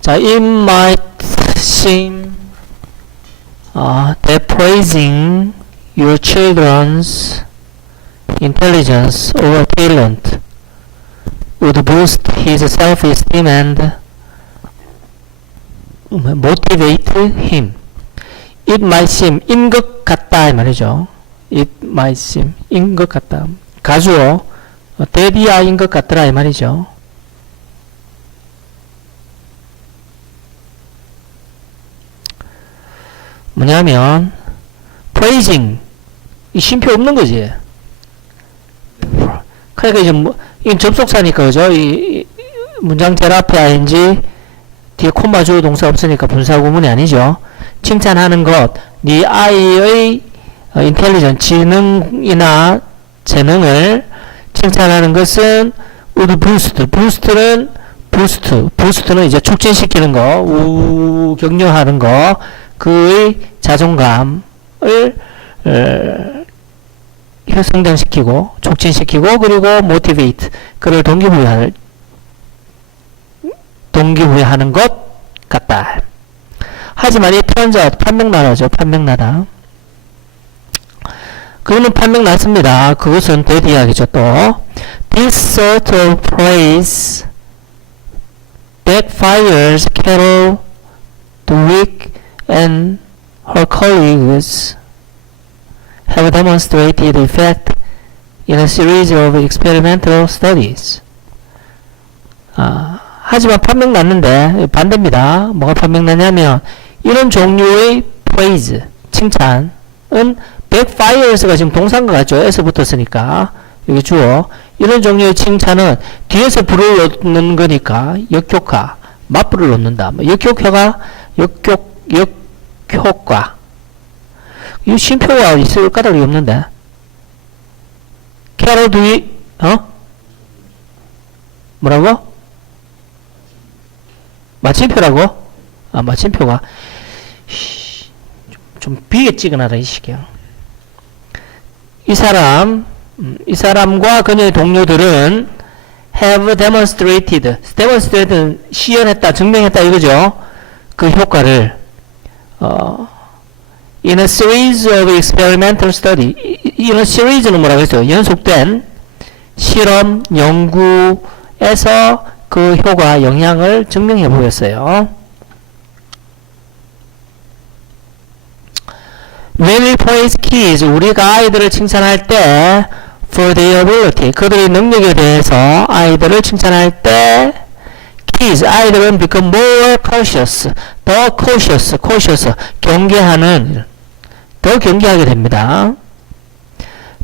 자, it might seem that praising your children's intelligence or talent would boost his self-esteem and motivate him. It might seem 인 것 같다 이 말이죠. It might seem 인 것 같다. 가주어 데디아인 것 같더라 이 말이죠. 뭐냐면 praising 이 쉼표 없는 거지. 그러니까 이제 이건 접속사니까 그죠? 이 문장 젤 앞에 ing 뒤에 콤마 주어 동사 없으니까 분사 구문이 아니죠. 칭찬하는 것, 네 아이의 인텔리전 지능이나 재능을 칭찬하는 것은 우리 부스트는 이제 촉진시키는 거, 격려하는 거, 그의 자존감을 성장시키고 촉진시키고 그리고 motivate 그를 동기부여하는 것 같다. 하지만 이 turns 판명나다죠. 판명나다. 그러면 판명났습니다. 그것은 대디약이죠. 또 this sort of praise backfires Carol Dweck and her colleagues have demonstrated effect in a series of experimental studies. 하지만 판명났는데 반대입니다. 뭐가 판명나냐면 이런 종류의 praise, 칭찬은 backfires가 지금 동사인 것 같죠? 에서 붙었으니까 여기 주어. 이런 종류의 칭찬은 뒤에서 불을 놓는 거니까 역효과, 맞불을 놓는다. 역효과 이 쉼표가 있을 까닭이 없는데. 캐롤 두이 뭐라고? 마침표라고? 마침표가 좀 비계찌근하다 이 시기야. 이 사람과 그녀의 동료들은 have demonstrated 시연했다, 증명했다 이거죠. 그 효과를 in a series of experimental study. 이런 시리즈는 뭐라고 했어요? 연속된 실험, 연구에서 그 효과, 영향을 증명해 보였어요. When we praise kids, 우리가 아이들을 칭찬할 때 for their ability, 그들의 능력에 대해서 아이들을 칭찬할 때 kids, 아이들은 become more cautious, 더 cautious, 더 경계하게 됩니다.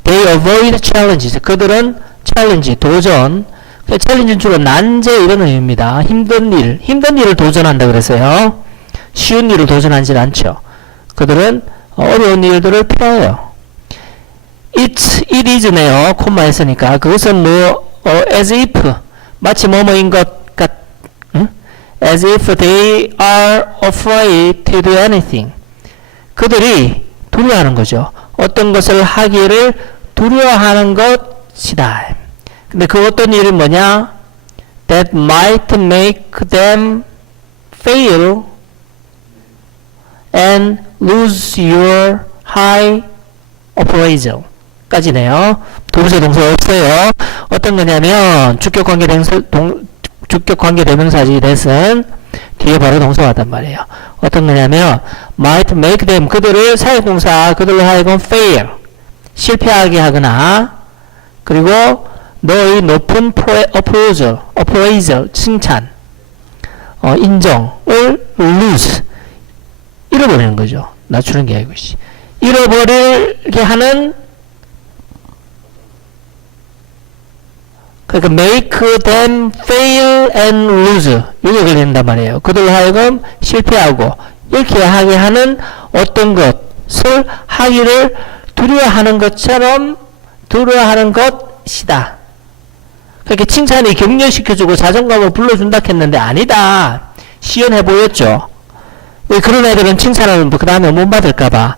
They avoid challenges, 그들은 challenge, 도전, 챌린지는 주로 난제 이런 의미입니다. 힘든 일을 도전한다 그랬어요. 쉬운 일을 도전하지 않죠. 그들은 어려운 일들을 피해요. it is네요. 콤마 했으니까 그것은 as if 마치 뭐뭐인 것 같, as if they are afraid to do anything. 그들이 두려워하는 거죠. 어떤 것을 하기를 두려워하는 것이다. 근데 그 어떤 일은 뭐냐? That might make them fail and lose your high appraisal. 까지네요. 도부서 동사 없어요. 어떤 거냐면 주격관계 대명사지 that은 뒤에 바로 동사가 왔단 말이에요. 어떤 거냐면 might make them 그들을 사역동사 그들로 하여금 fail 실패하게 하거나 그리고 너의 높은 appraisal 칭찬 인정을 lose 잃어버리는 거죠. 낮추는 게 아니고 잃어버리게 하는 그러니까 make them fail and lose 이게 걸린단 말이에요. 그들로 하여금 실패하고 이렇게 하게 하는 어떤 것을 하기를 두려워하는 것처럼 두려워하는 것이다. 그렇게 칭찬이 격려시켜주고 자존감을 불러준다 했는데 아니다. 시연해 보였죠. 그런 애들은 칭찬을 그 다음에 못 받을까봐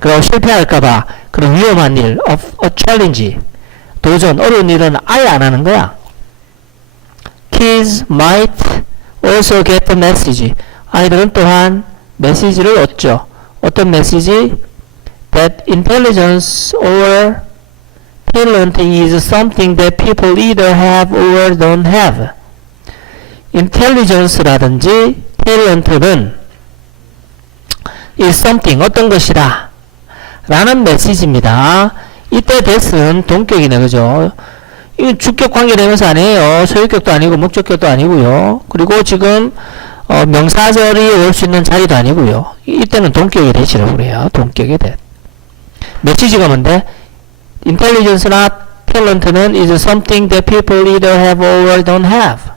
그리고 실패할까봐 그런 위험한 일 challenge 도전 어려운 일은 아예 안 하는 거야. Kids might also get the message. 아이들은 또한 메시지를 얻죠. 어떤 메시지? That intelligence or talent is something that people either have or don't have. intelligence라든지 talent는 is something, 어떤 것이다 라는 메시지입니다. 이때 that은 동격이네, 그죠? 이건 주격 관계대명사 아니에요. 소유격도 아니고 목적격도 아니고요. 그리고 지금 명사절이 올 수 있는 자리도 아니고요. 이때는 동격의 that이라고 그래요. 동격의 that. 메시지가 뭔데? intelligence나 talent는 is something that people either have or don't have.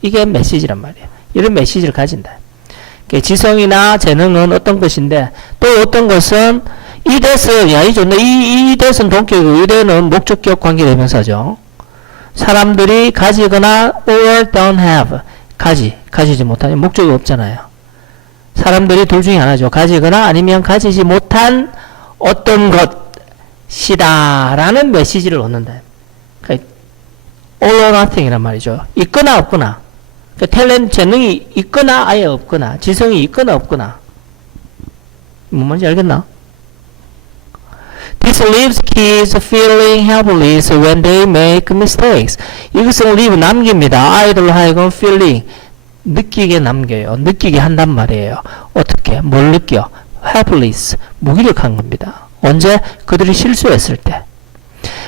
이게 메시지란 말이에요. 이런 메시지를 가진다. 지성이나 재능은 어떤 것인데 또 어떤 것은 이 that은 야, 이 좋네. 이 that은 동격이고 이 that은 목적격 관계대명사죠. 사람들이 가지거나 or don't have. 가지지 못하니 목적이 없잖아요. 사람들이 둘 중에 하나죠. 가지거나 아니면 가지지 못한 어떤 것이다 라는 메시지를 얻는다. 그러니까 all or nothing 이란 말이죠. 있거나 없거나. 그러니까 탤런트 재능이 있거나 아예 없거나, 지성이 있거나 없거나. 뭔 말인지 알겠나? This leaves kids feeling helpless when they make mistakes. 이것은 leave 남깁니다. 아이들로 하여금 feeling 느끼게 남겨요. 느끼게 한단 말이에요. 어떻게? 뭘 느껴? helpless 무기력한 겁니다. 언제? 그들이 실수했을 때.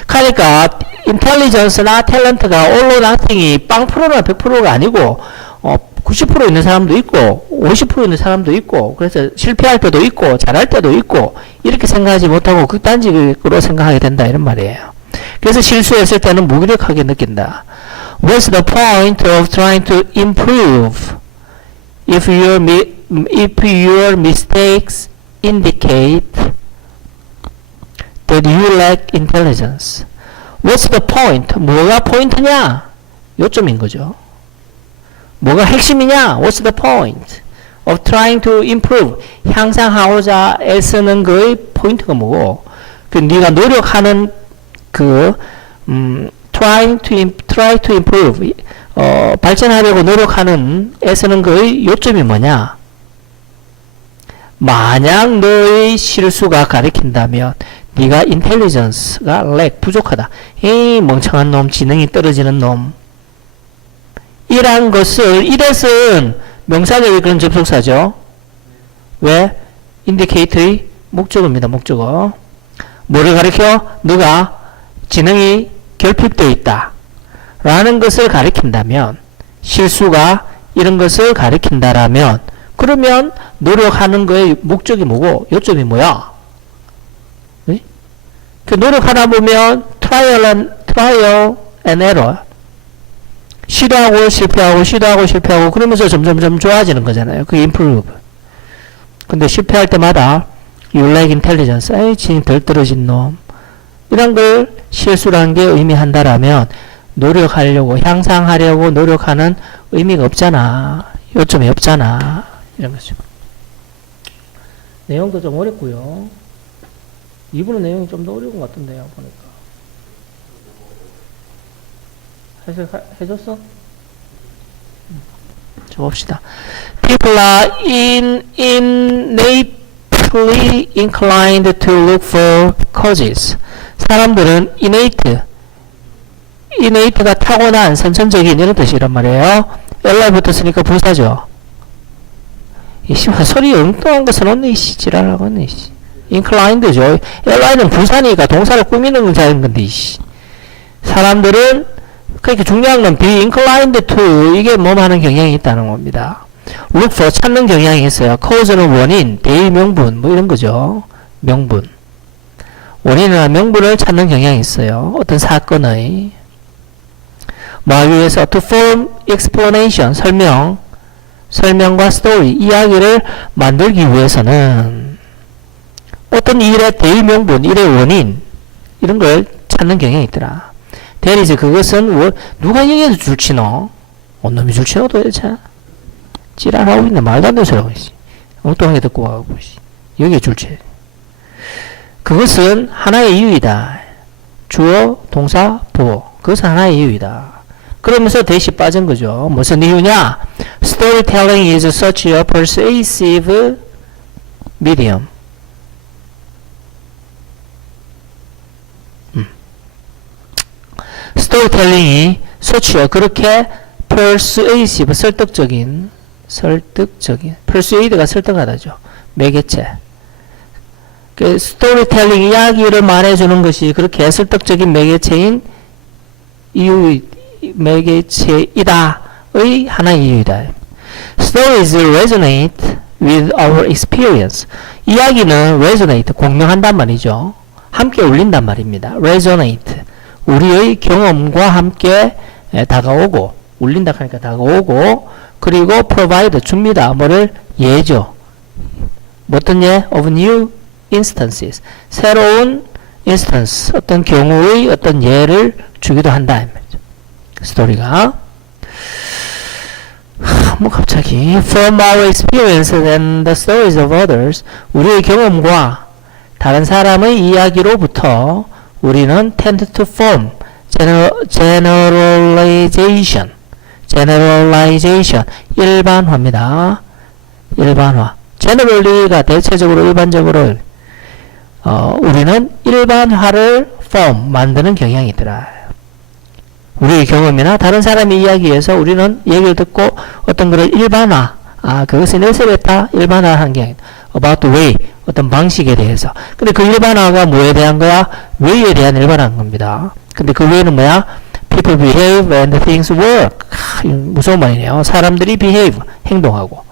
그러니까 intelligence나 talent가 all or nothing이 0%나 100%가 아니고 90% 있는 사람도 있고 50% 있는 사람도 있고 그래서 실패할 때도 있고 잘할 때도 있고 이렇게 생각하지 못하고 극단적으로 생각하게 된다 이런 말이에요. 그래서 실수했을 때는 무기력하게 느낀다. What's the point of trying to improve if your mistakes indicate that you lack intelligence? What's the point? 뭐가 포인트냐? 요점인 거죠. 뭐가 핵심이냐? What's the point of trying to improve? 향상하고자 애쓰는 거의 포인트가 뭐고? 그 네가 노력하는 try to improve 발전하려고 노력하는 애쓰는 거의 요점이 뭐냐? 만약 너의 실수가 가리킨다면 네가 intelligence가 lack 부족하다. 에이 멍청한 놈, 지능이 떨어지는 놈. 이란 것을 이것은 명사적인 그런 접속사죠. 왜? indicate의 목적어입니다. 목적어. 뭐를 가리켜? 너가 지능이 결핍되어 있다. 라는 것을 가리킨다면 실수가 이런 것을 가리킨다라면 그러면 노력하는 거의 목적이 뭐고 요점이 뭐야? 네? 그 노력하다 보면 trial and error 시도하고 실패하고 그러면서 점점 좋아지는 거잖아요. 그게 improve. 근데 실패할 때마다 you lack intelligence. 에이 지금 덜 떨어진 놈. 이런 걸 실수라는 게 의미한다라면 노력하려고 향상하려고 노력하는 의미가 없잖아. 요점이 없잖아. 이런 거죠. 내용도 좀 어렵고요. 이분은 내용이 좀 더 어려운 것 같은데요. 보니까. 해줬어? 저 봅시다. People are innately inclined to look for causes. 사람들은 innate가 타고난 선천적인 이런 뜻이란 말이에요. li 붙었으니까 부사죠. 이씨발 소리 엉뚱한 거 써놓네 이씨 지랄하고 있네 이씨. inclined죠. li는 부사니까 동사를 꾸미는 자인 건데 이씨. 사람들은 그러니까 중요한 건 be inclined to 이게 뭐 하는 경향이 있다는 겁니다. look for 찾는 경향이 있어요. cause는 원인, 대의 명분 뭐 이런 거죠. 명분. 원인이나 명분을 찾는 경향이 있어요. 어떤 사건의 뭐 하기 위해서 to form explanation 설명과 story 이야기를 만들기 위해서는 어떤 일의 대의 명분, 일의 원인 이런 걸 찾는 경향이 있더라. 대리지 그것은 누가 여기에서 줄치노? 온놈이 줄치노 도대체? 지랄하고 있네. 말도 안 되는 소리 하고 있지. 엉뚱하게 듣고 와가고 여기에 줄치. 그것은 하나의 이유이다. 주어, 동사, 보어. 그것은 하나의 이유이다. 그러면서 대시 빠진 거죠. 무슨 이유냐? storytelling is such a persuasive medium. 스토리텔링이 such 그렇게 persuasive 설득적인 persuade가 설득하다죠. 매개체. 그 스토리텔링 이야기를 말해주는 것이 그렇게 설득적인 매개체인 매개체이다의 하나의 이유이다. Stories resonate with our experience. 이야기는 resonate 공명한단 말이죠. 함께 울린단 말입니다. resonate 우리의 경험과 함께 다가오고 울린다 하니까 다가오고 그리고 provide 줍니다. 뭐를? 예죠. 어떤 예? of new instances 새로운 instance 어떤 경우의 어떤 예를 주기도 한다. 스토리가 뭐 갑자기 from our experience and the stories of others 우리의 경험과 다른 사람의 이야기로부터 우리는 tend to form generalization 일반화입니다. 일반화 generally가 대체적으로 일반적으로 우리는 일반화를 form 만드는 경향이 있더라. 우리의 경험이나 다른 사람의 이야기에서 우리는 얘기를 듣고 어떤 것을 일반화 그것을 내세웠다 일반화한 게 about the way 어떤 방식에 대해서 근데 그 일반화가 뭐에 대한 거야? way에 대한 일반화인 겁니다. 근데 그 way는 뭐야? people behave and things work 무서운 말이네요. 사람들이 behave 행동하고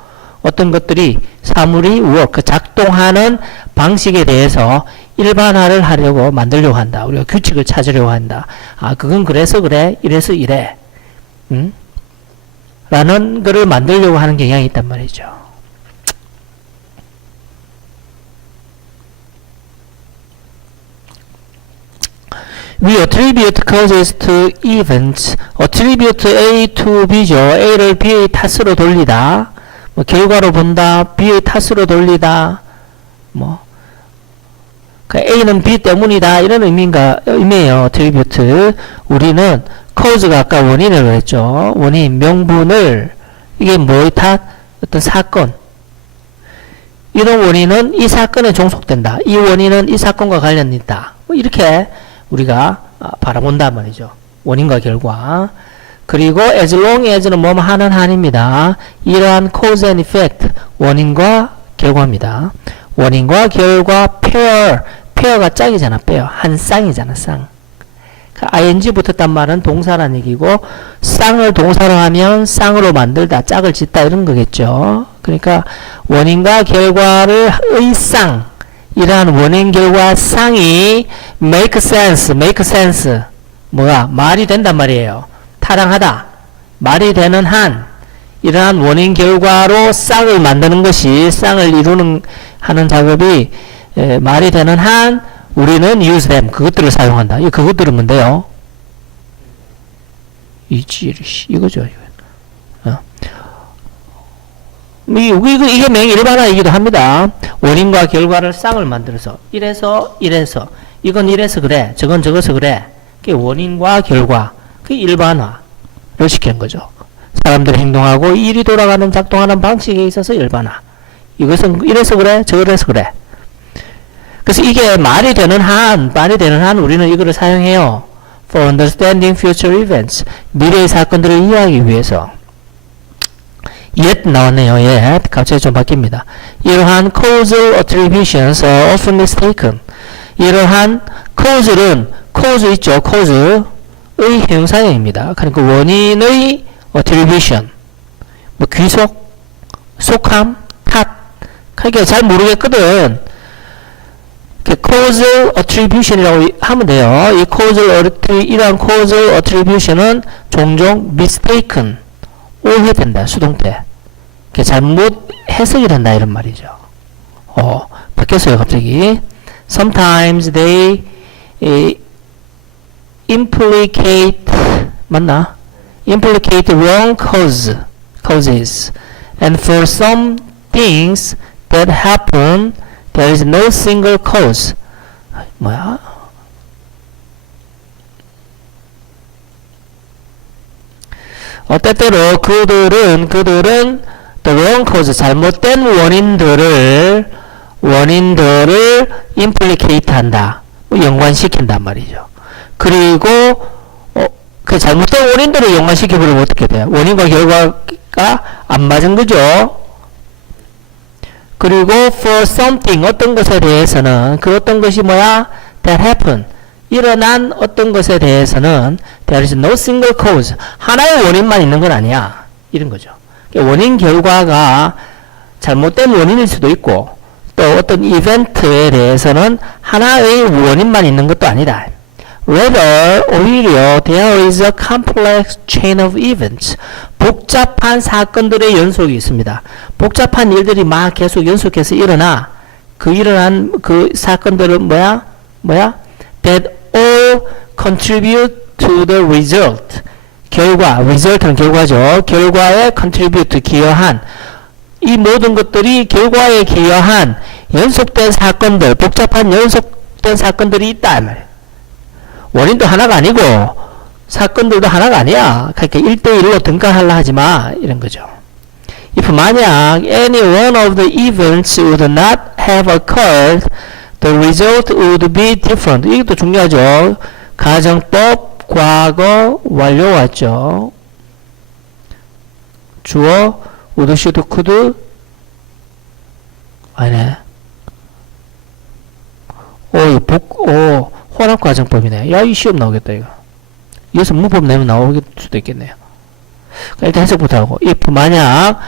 어떤 것들이 사물이 work 작동하는 방식에 대해서 일반화를 하려고 만들려고 한다. 우리가 규칙을 찾으려고 한다. 그건 그래서 그래 이래서 이래 라는 거를 만들려고 하는 경향이 있단 말이죠. We attribute causes to events. attribute A to B죠. A를 B의 탓으로 돌리다. 뭐 결과로 본다. B의 탓으로 돌리다. A는 B 때문이다. 이런 의미예요. attribute. 우리는 cause가 아까 원인을 그랬죠. 원인, 명분을 이게 뭐의 탓? 어떤 사건. 이런 원인은 이 사건에 종속된다. 이 원인은 이 사건과 관련이 있다. 이렇게 우리가 바라본단 말이죠. 원인과 결과. 그리고 as long as는 뭐뭐 하는 한입니다. 이러한 cause and effect 원인과 결과입니다. 원인과 결과 pair가 짝이잖아. pair 한 쌍이잖아. 쌍. ing 붙었단 말은 동사란 얘기고 쌍을 동사로 하면 쌍으로 만들다 짝을 짓다 이런 거겠죠. 그러니까 원인과 결과를 쌍 이러한 원인 결과 쌍이 make sense 뭐야 말이 된단 말이에요. 타당하다 말이 되는 한 이러한 원인 결과로 쌍을 만드는 것이 쌍을 이루는 하는 작업이 말이 되는 한 우리는 use them 그것들을 사용한다. 이 그것들은 뭔데요? 이거죠. 이게 맹일반화이기도 합니다. 원인과 결과를 쌍을 만들어서 이래서 이건 이래서 그래 저건 저거서 그래 그게 원인과 결과 그 일반화를 시키는 거죠. 사람들이 행동하고 일이 돌아가는 작동하는 방식에 있어서 일반화 이것은 이래서 그래 저래서 그래. 그래서 이게 말이 되는 한 우리는 이거를 사용해요. For understanding future events. 미래의 사건들을 이해하기 위해서. yet 나왔네요. yet. 갑자기 좀 바뀝니다. 이러한 causal attributions are often mistaken. 이러한 cause는 cause 있죠. cause의 형용사형입니다. 그러니까 원인의 attribution. 뭐 귀속, 속함, 탓. 그러니까 잘 모르겠거든. causal attribution이라고 하면 돼요. 이러한 causal attribution은 종종 mistaken, 오해된다, 수동태. 잘못 해석이 된다, 이런 말이죠. 바뀌었어요, 갑자기. Sometimes they implicate, 맞나? Implicate wrong causes. And for some things that happen, there is no single cause. 뭐야? 때때로 그들은 the wrong cause, 잘못된 원인들을 implicate 한다. 연관시킨단 말이죠. 그리고 그 잘못된 원인들을 연관시켜버리면 어떻게 돼요? 원인과 결과가 안 맞은 거죠. 그리고 for something, 어떤 것에 대해서는 그 어떤 것이 뭐야? that happened, 일어난 어떤 것에 대해서는 there is no single cause, 하나의 원인만 있는 건 아니야, 이런 거죠. 원인 결과가 잘못된 원인일 수도 있고 또 어떤 이벤트에 대해서는 하나의 원인만 있는 것도 아니다. Rather, 오히려 there is a complex chain of events, 복잡한 사건들의 연속이 있습니다. 복잡한 일들이 막 계속 연속해서 일어나. 그 일어난 그 사건들은 뭐야? That all contribute to the result. result는 결과죠. 결과에 contribute, 기여한. 이 모든 것들이 결과에 기여한 연속된 사건들, 복잡한 연속된 사건들이 있다. 원인도 하나가 아니고 사건들도 하나가 아니야. 그러니까 1대1로 등가하려 하지 마. 이런 거죠. If 만약 any one of the events would not have occurred, the result would be different. 이것도 중요하죠. 가정법, 과거, 완료 왔죠. 주어, would, should, could. 아니네. 혼합과정법이네. 야, 이 시험 나오겠다, 이거. 이어서 문법 내면 나올 수도 있겠네요. 일단 해석부터 하고. if 만약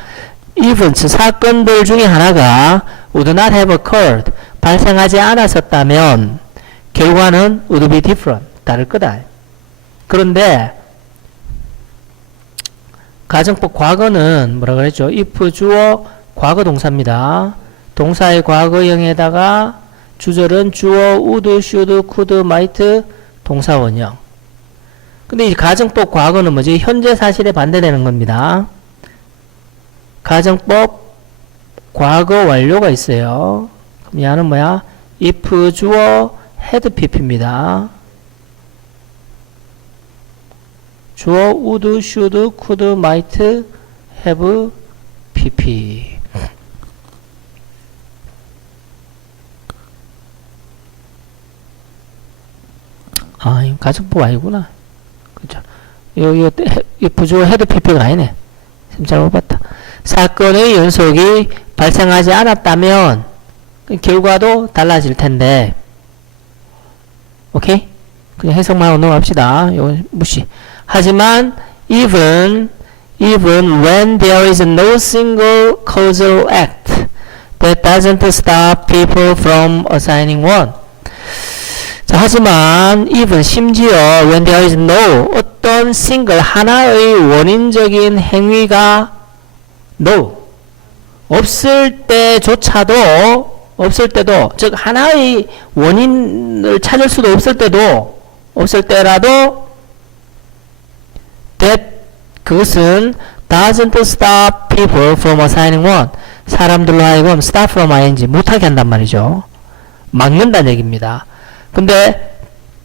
events, 사건들 중에 하나가 would not have occurred, 발생하지 않았었다면 결과는 would be different, 다를 거다. 그런데 가정법 과거는 뭐라 그랬죠? if 주어 과거 동사입니다. 동사의 과거형에다가 주절은 주어 would, should, could, might 동사 원형. 근데 이 가정법 과거는 뭐지? 현재 사실에 반대되는 겁니다. 가정법 과거 완료가 있어요. 그럼 얘는 뭐야? if 주어 had pp입니다. 주어 would, should, could, might have pp. 아, 이거 가정법 아니구나. 그죠? 이거 부주어 헤드 PP가 아니네. 잘못 봤다. 사건의 연속이 발생하지 않았다면 결과도 달라질 텐데. 오케이? 그냥 해석만 하고 넘어갑시다. 이거 무시. 하지만 even when there is no single causal act that doesn't stop people from assigning one. 자, 하지만 even 심지어 when there is no, 어떤 single 하나의 원인적인 행위가 no 없을 때조차도, 즉 하나의 원인을 찾을 수도 없을 때라도 that, 그것은 doesn't stop people from assigning one, 사람들로 하여금 stop from ing, 못하게 한단 말이죠. 막는다는 얘기입니다. 근데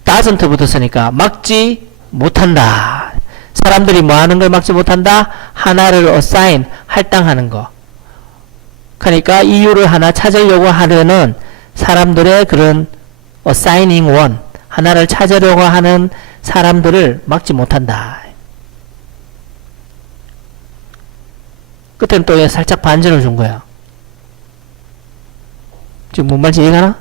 doesn't 붙었으니까 막지 못한다. 사람들이 뭐 하는 걸 막지 못한다? 하나를 assign, 할당하는 거. 그러니까 이유를 하나 찾으려고 하려는 사람들의 그런 assigning one, 하나를 찾으려고 하는 사람들을 막지 못한다. 그때는 또 살짝 반전을 준 거야. 지금 뭔 말인지 이해가나?